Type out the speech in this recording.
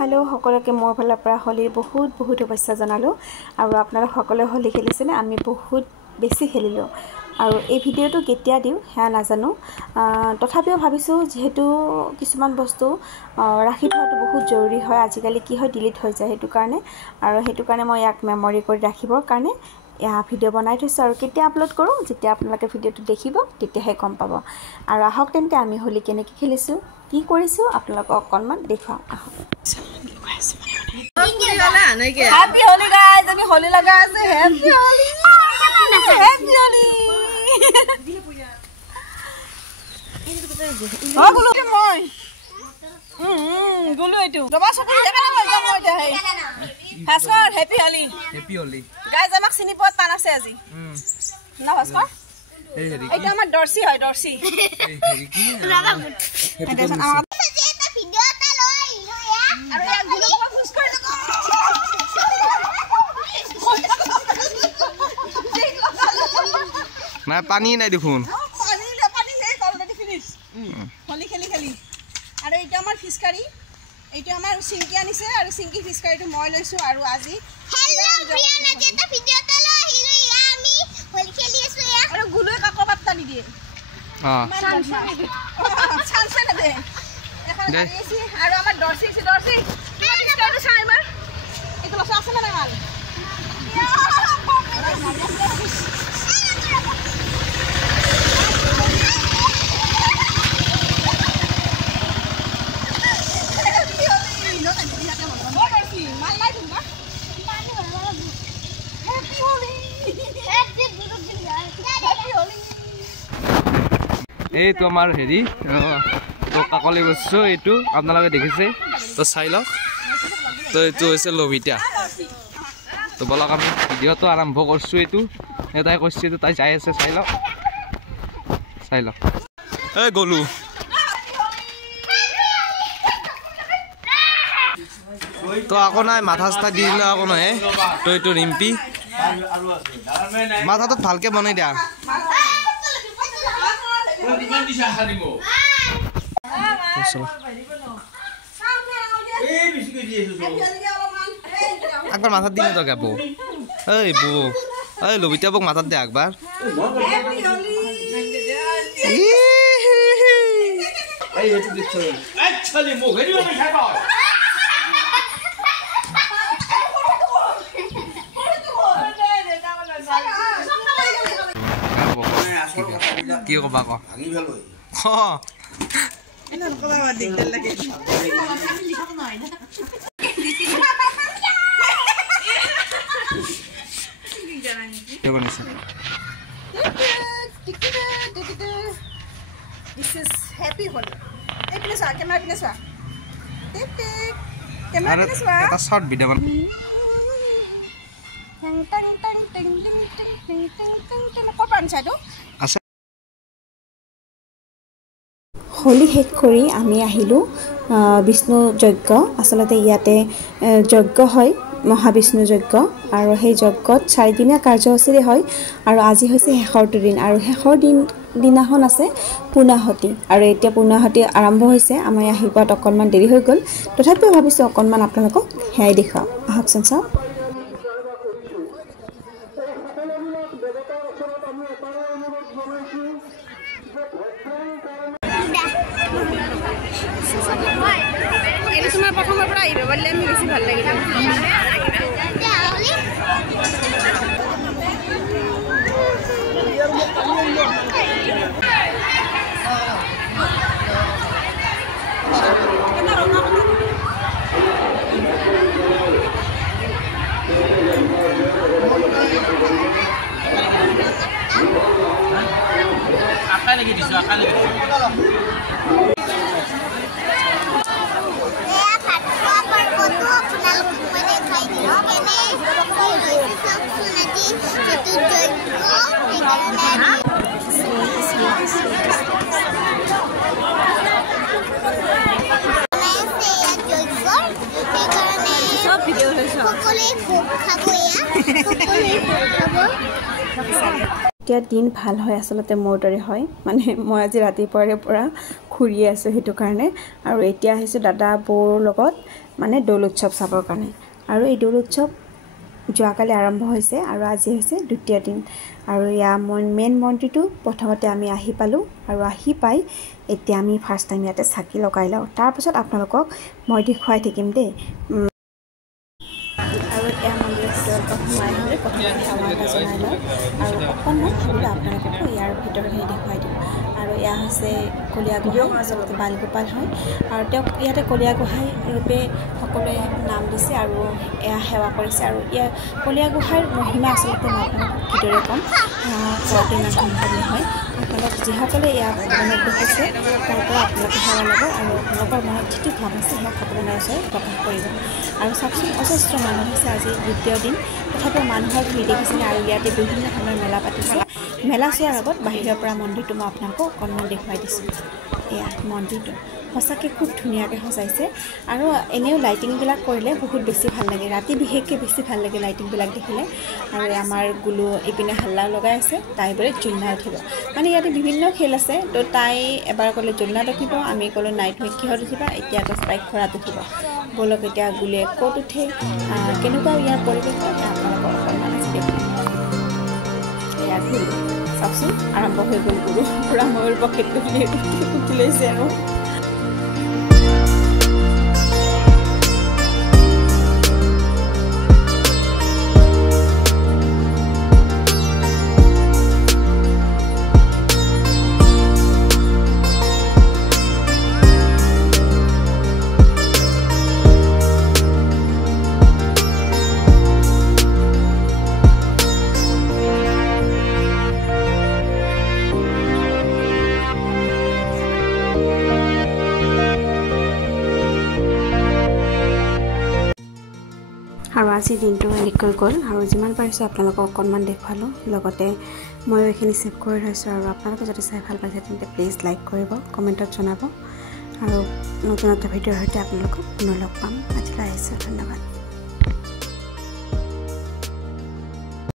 Hello সকলকে মোৰ ফালৰ পৰা হলিৰ বহুত শুভেচ্ছা জনালো আৰু আপোনালোক সকলোৱে হলি খেলিছেনে আমি বহুত বেছি খেলিলো আৰু এই ভিডিওটো কেতিয়া দিও হ্যাঁ নাজানো তথাপিও ভাবিছো যেহেতু কিছুমান বস্তু ৰাখি থোৱাটো বহুত জৰুৰী হয় আজিকালি কি হয় ডিলিট হৈ যায় হেতু কাৰণে মই ইয়াক মেমৰি কৰি ৰাখিবৰ কাৰণে ভিডিও বনাই থৈছো আৰু কেতিয়া আপলোড কৰো যেতিয়া আপোনালোকে ভিডিওটো দেখিব তেতিয়াহে গম পাব আৰু আহক তেন্তে আমি হলি কেনেকৈ খেলিছো কি কৰিছো আপোনালোকক অকনমান দেখাও আহক Happy Holi guys, আমি হোলি লাগা আছে Happy Holi Happy Holi গুলো মই গুলো এটো দবা সকি দেখা না মই এটা হে হাসর Happy Holi গাইজ আমাক চিনি পত পান আছে আজি না হাসর এইটা আমার ডরসি হয় ডরসি এই হেৰি কি এটা আমাৰ ভিডিওটা লই আৰু এক গুলো পুশ কৰি না পানি নাই দেখুন পানি নেই অলৰেডি ফিনিশ হলি খেলি আৰু এইটা আমাৰ ফিশ কাৰি এইটা আমাৰ সিংকি আনিছে আৰু সিংকি ফিশ কাৰিটো মই লৈছো আৰু আজি হেল্ল প্ৰিয়ানা যেটা ভিডিওটা লৈ আহিলো আমি হলি খেলি আছো আৰু গুলুই কাকো পাত্তা নিদিয়ে চান্স না দে এখন আইছি আৰু আমাৰ ডৰসি ফিশ কাৰিটো চাইমাৰ এইটো লছ আছে না মাল এই তো আমাৰ হেৰি তো কাকলি বস্তু এইটো আপোনালোকে দেখিছে তো চাই লওক তো এইটো হৈছে লবিতা তো বলক আমি ভিডিওটো আৰম্ভ কৰিছো এইটো তাই কৈছে এইটো তাই যাই আছে চাই লওক এই গলু তো আকৌ নাই মাথা চাথা দি দিলে আকৌ নহয় তো এইটো ৰিম্পি মাথাটো ভালকে বনাই দিয়া একবার মাথার দিনে তো গাবো এই বউ এই লবিতা বক মাথার দে একবার কি কবা ক This is Happy Holi. Camera pinasa. এটা শর্ট ভিডিও বানা হলি শেষ কৰি আমি আহিলো বিষ্ণু যজ্ঞ আসলতে ইয়াতে যজ্ঞ হয় মহাবিষ্ণু যজ্ঞ আৰু সেই যজ্ঞত 4 দিনীয়া কাৰ্যসূচী হয় আৰু আজি হৈছে শেষৰটো দিন আৰু শেষৰ দিনাখন আছে পুনাহতি আৰু এতিয়া পুনাহতি আৰম্ভ হৈছে আমাৰ আহিব অকনমান দেৰি হৈ গল তথাপিও ভাবিছো অকনমান আপোনালোকক হেয়াই দেখাও আহকচোন চাওক এটা সময় প্ৰথমৰ পৰা আহিব বললে আমি বেছি ভাল লাগিব আকা লাগি দিছো এতিয়া দিন ভাল হয় আসলতে মোৰ দৰে হয় মানে মই আজি ৰাতিপুৱাৰে পৰা ঘূৰি আছোঁ সেইটো কাৰণে। আৰু এতিয়া আহিছোঁ দাদা বৌৰ লগত মানে দৌল উৎসৱ চাবৰ কাৰণে। আৰু এই দৌল উৎসৱ যোৱাকালি আৰম্ভ হৈছে আৰু আজি হৈছে দ্বিতীয় দিন। আৰু ইয়াৰ মেইন মন্দিৰটো প্ৰথমতে আমি আহি পালোঁ আৰু আহি পাই এতিয়া আমি ফাৰ্ষ্ট টাইম ইয়াতে চাকি লগাই লওঁ, তাৰপিছত আপোনালোকক মই দেখুৱাই থাকিম দেই। আৰু এয়া মন্দিৰৰ ভিতৰত সোমাই হ'লে প্ৰথমতে সেৱা এটা জনাই লওঁ আৰু অকণমান ভাবিলে আপোনালোককো ইয়াৰ ভিতৰতহে দেখুৱাই দিওঁ। আৰু এয়া হৈছে কলীয়া গোহাঁই, আচলতে বালগোপাল হয় আৰু তেওঁক ইয়াতে কলীয়া গোহাঁই ৰূপে সকলোৱে নাম দিছে আৰু এয়া সেৱা কৰিছে। আৰু ইয়াৰ কলীয়া গোহাঁইৰ মহিমা আচলতে মই আপোনালোকক কিদৰে ক'ম, কোৱাটো ইমান সম্ভৱ নহয়। আপোনালোক যিসকলে ইয়াক ভগৱানক দেখিছে তাৰ পৰা আপোনালোকে সেৱা ল'ব আৰু আপোনালোকৰ মনত যিটো ভাৱ আছে সেয়া ভগৱানৰ ওচৰত প্ৰকাশ কৰিব। আৰু চাওকচোন অজস্ৰ মানুহ হৈছে, আজি দ্বিতীয় দিন তথাপিও মানুহৰ ভিৰ দেখিছিলে। আৰু ইয়াতে বিভিন্ন ধৰণৰ মেলা পাতিছে। মেলা চোৱাৰ আগত বাহিৰৰ পৰা মন্দিৰটো মই আপোনালোকক অকণমান দেখুৱাই দিছোঁ। এয়া মন্দিৰটো সঁচাকৈ খুব ধুনীয়াকৈ সজাইছে আৰু এনেও লাইটিংবিলাক কৰিলে বহুত বেছি ভাল লাগে, ৰাতি বিশেষকৈ বেছি ভাল লাগে লাইটিংবিলাক দেখিলে। আৰু আমাৰ গুলো ইপিনে হাল্লা লগাই আছে, তাই বোলে জোলনা উঠিব, মানে ইয়াতে বিভিন্ন খেল আছে। তো তাই এবাৰ ক'লে জোলনাত উঠিব, আমি ক'লোঁ নাই তুমি কিহত উঠিবা, এতিয়া আকৌ তাইক ঘোঁৰাত উঠিব। ব'লক এতিয়া গুলিয়ে ক'ত উঠে, কেনেকুৱা ইয়াৰ পৰিৱেশ আপোনালোকক অকণমান আছে দেখোন। এয়া গুলো চাওকচোন আৰম্ভ হৈ গ'ল, গুলো পূৰা ময়ূৰ পকেট উঠি লৈছে আৰু। আৰু আজিৰ দিনটো এনেকৈ গ'ল আৰু যিমান পাৰিছোঁ আপোনালোকক অকণমান দেখুৱালোঁ, লগতে ময়ো এইখিনি ছেভ কৰি থৈছোঁ। আৰু আপোনালোকে যদি চাই ভাল পাইছে তেন্তে প্লিজ লাইক কৰিব, কমেণ্টত জনাব আৰু নতুন এটা ভিডিঅ'ৰ সৈতে আপোনালোকক পুনৰ লগ পাম। আজিলৈ আহিছোঁ, ধন্যবাদ।